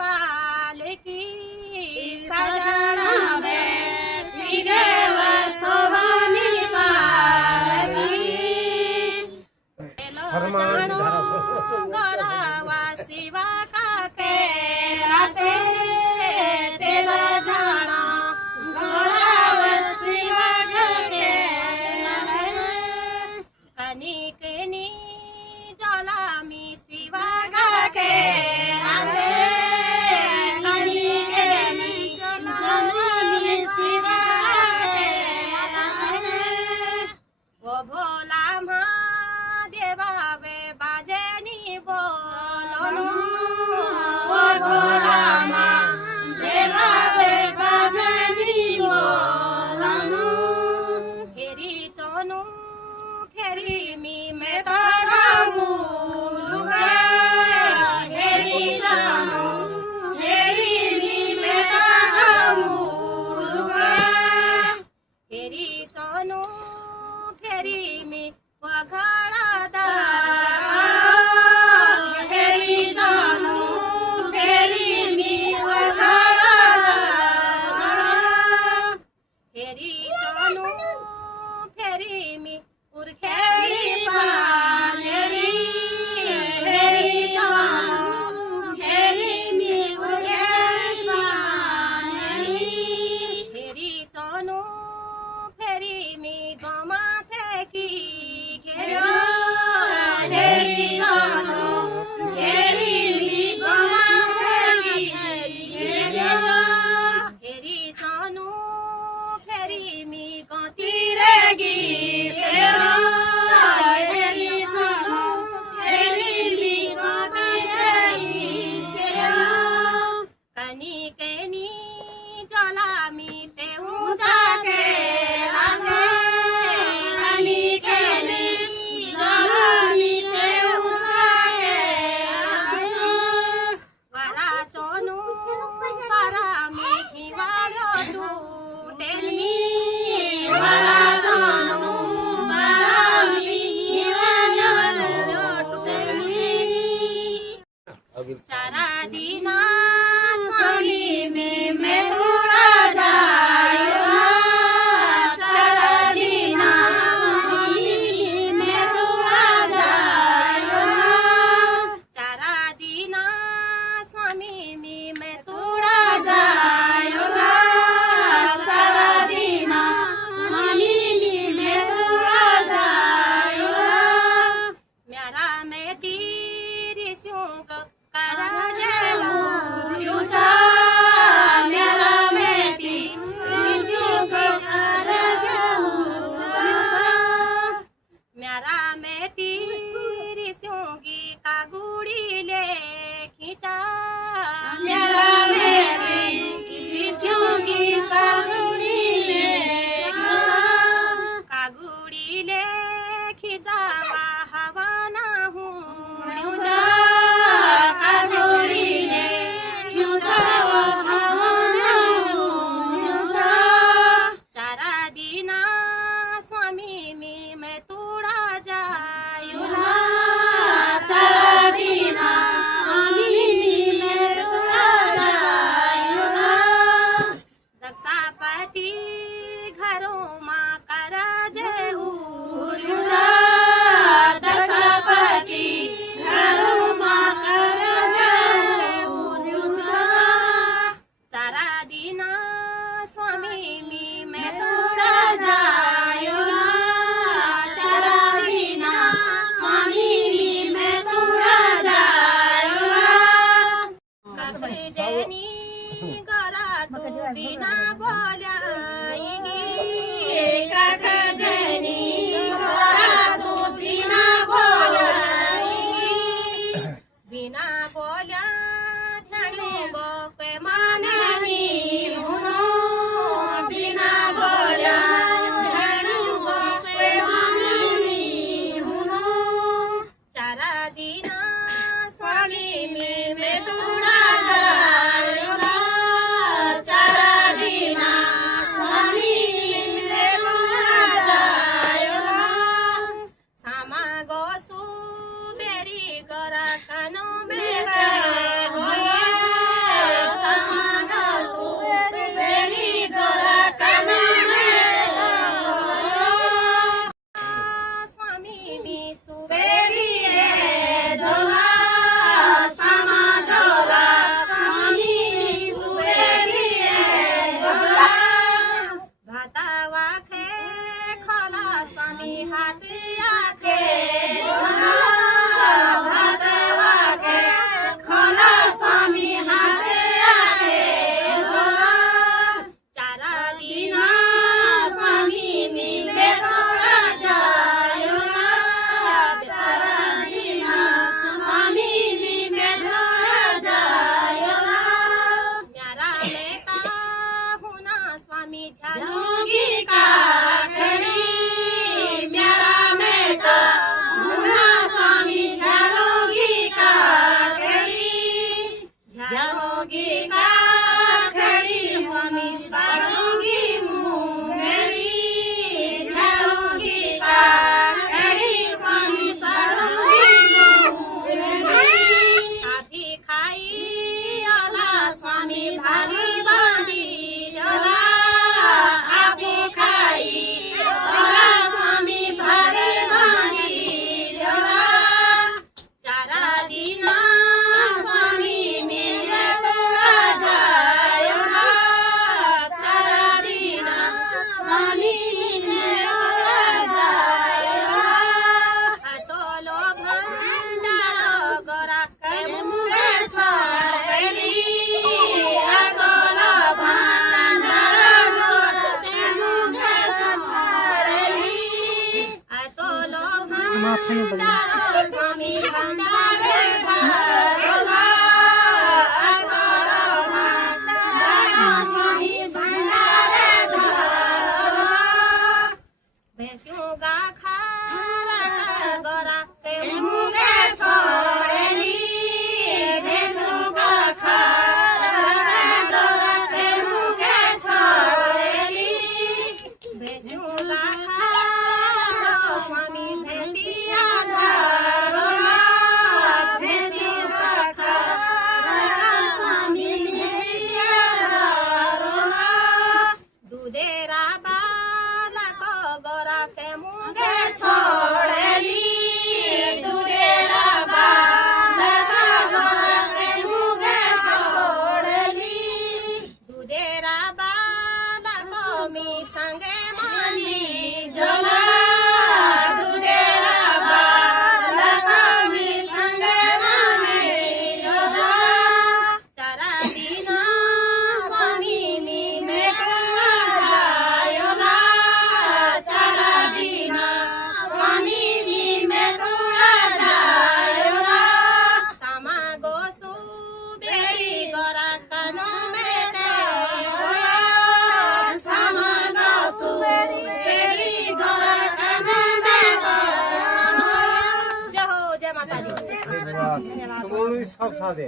पालकी सजना बैठी घेवर शोभनी पालकी जानो गरावा शिवा का केला से तेल जाना गरावा शिवा का केला से कनिकनी जलामी शिवा का केला से कनिकनी जलामी शिवा का केला से वो भोला महादेवावे बाजेनी बोलनो वो भोला महादेवावे बाजेनी बोलनो फेरी चोनु फेरी मी में तो गामू लुगा फेरी चोनु फेरी मी में तो गामू लुगा फेरी चोनु फेरी मी वघाड़ा दागड़ा फेरी जानो फेरी मी वघाड़ा दागड़ा फेरी जानो फेरी मी उरखेरी पालेरी फेरी जानो फेरी मी उरखेरी पालेरी फेरी जानो फेरी मी गमा थे की फेरी जानो फेरी मी गमा थे की फेरी जानो फेरी मी गती रेगी फेरी जानो फेरी मी गती रेगी कनी कनी जलामी ते ऊंचा के रासे कनी कनी जलामी ते ऊंचा के रासे वाला चोनु वाला में खिवालो टूटेनी वाला चोनु वाला में खिवालो टूटेनी चारा दिना स्वामी में मैं थोड़ा जायूला चारा दिना स्वामी में थोड़ा जायूला चारा दिना स्वामी में मैं थोड़ा जायूला चारा दिना स्वामी में थोड़ा जायूला म्यारा मैं तेरी स्योंक करा जाऊं युचा म्यारा मैं तेरी स्योंक करा जाऊं युचा म्यारा मैं तेरी स्योंगी का गुड़ी ले खींचा म्यारा मैं तेरी स्योंगी का गुड़ी ले खींचा का गुड़ी ले खींचा हवा ना हूँ युचा का गुड़ी ले खींचा हवा ना हूँ युचा चारा दिना स्वामी मी मैं तोड़ा जायूला चारा दिना स्वामी मैं तोड़ा जायूला दक्षापति घरों माँ करा जेऊ युचा दक्षापति घरों माँ करा जेऊ युचा चारा दिना स्वामी मी मैं तोड़ा जायूला चारा दिना स्वामी मी मैं तोड़ा जायूला कखरी जेनी गरा तू बिना बोलाएगी कख जेनी गरा तू बिना बोलाएगी बिना बोला ध्यानु गो पे मानेनी हुनो बिना बोला ध्यानु गो पे मानेनी हुनो चारा दिना स्वामी में तोड़ा जायूला चारा दिना स्वामी में तोड़ा जायूला सामा गो सुबेरी गरा कानो बेरा जाऊंगी काखड़ी स्वामी पढ़ूंगी मुंगेरी जाऊंगी काखड़ी स्वामी पढ़ूंगी मुंगेरी काफी खाई ओला स्वामी भारी बांधी ओला आपी खाई ओला स्वामी भारी बांधी ओला चारा दिना स्वामी मेरे तोड़ा जायो ना चारा दिना स्वामी मेरे तोड़ा जायो ना अतोलो भंडारो गोरा के मुंगे छोड़ेली अतोलो भंडारो गोरा के मुंगे छोड़ेली अतोलो भंडारो स्वामी भंडारे धरोला अतोलो भंडारो स्वामी भंडारे धरोला भैंसियों का खारा का गोरा के मुंगे छोड़ेली भैंसियों का खारा का गोरा के मुंगे छोड़ेली भैंसियों का खारा स्वामी भैंसिया धरोला भैंसियों का खारा स्वामी भैंसिया धरोला दूधेरा बाला को गोरा के मुंगे छोड़ेली दूधेरा बाला को गोरा के मुंगे छोड़ेली दूधेरा बाला को मी संगे मानी जोला दूधेरा बाला को मी संगे मानी जोला चारा दिना स्वामी मी में तोड़ा जायोला चारा दिना स्वामी मी में तोड़ा जायोला सामा गोसु बेरी गोरा कानो में होला सामा गोसु बेरी गोरा कानो में जय हो जय माता दी তোমার সব সাথে